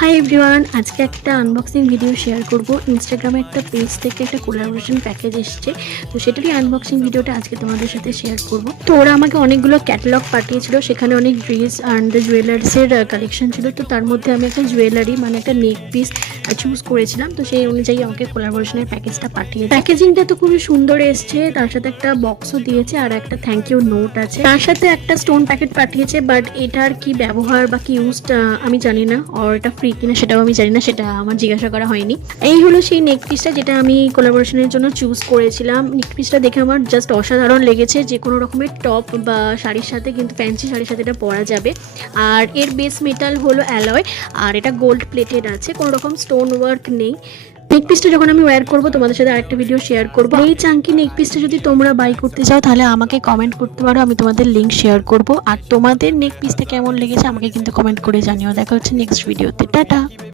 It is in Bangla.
হাই এভরিওয়ান, আজকে একটা আনবক্সিং ভিডিও শেয়ার করব। ইনস্টাগ্রামে একটা পেজ থেকে একটা কোলাবোরেশন প্যাকেজ এসেছে, তো সেটারই আনবক্সিং ভিডিওটা আজকে তোমাদের সাথে শেয়ার করব। তো ওরা আমাকে অনেকগুলো ক্যাটালগ পাঠিয়েছিল, সেখানে অনেক ড্রেস অ্যান্ড জুয়েলার্সের কালেকশন ছিল। তো তার মধ্যে আমি একটা জুয়েলারি মানে একটা নেক পিস চুজ করেছিলাম, তো সেই অনুযায়ী আমাকে কোলাবোরেশনের প্যাকেজটা পাঠিয়েছে। প্যাকেজিংটা তো খুবই সুন্দর এসছে, তার সাথে একটা বক্সও দিয়েছে আর একটা থ্যাংক ইউ নোট আছে। তার সাথে একটা স্টোন প্যাকেট পাঠিয়েছে, বাট এটার কি ব্যবহার বা কি ইউজটা আমি জানি না, আর এটা ফ্রি কিনা সেটাও আমি জানি না, সেটা আমার জিজ্ঞাসা করা হয়নি। এই হলো সেই নেক পিসটা যেটা আমি কোলাবোরেশনের জন্য চুজ করেছিলাম। নেক পিসটা দেখে আমার জাস্ট অসাধারণ লেগেছে, যে কোনো রকমের টপ বা শাড়ির সাথে, কিন্তু ফ্যান্সি শাড়ির সাথে এটা পরা যাবে। আর এর বেস মেটাল হলো অ্যালয়, আর এটা গোল্ড প্লেটেড আছে, কোনো রকম স্টোন ওয়ার্ক নেই। নেক পিসটা যখন আমি ওয়্যার করবো তোমাদের সাথে আরেকটা ভিডিও শেয়ার করবো। এই চাঙ্কি নেক পিসটা যদি তোমরা বাই করতে চাও তাহলে আমাকে কমেন্ট করতে পারো, আমি তোমাদের লিঙ্ক শেয়ার করবো। আর তোমাদের নেক পিসটা কেমন লেগেছে আমাকে কিন্তু কমেন্ট করে জানিও। দেখা হচ্ছে নেক্সট ভিডিওতে। টাটা।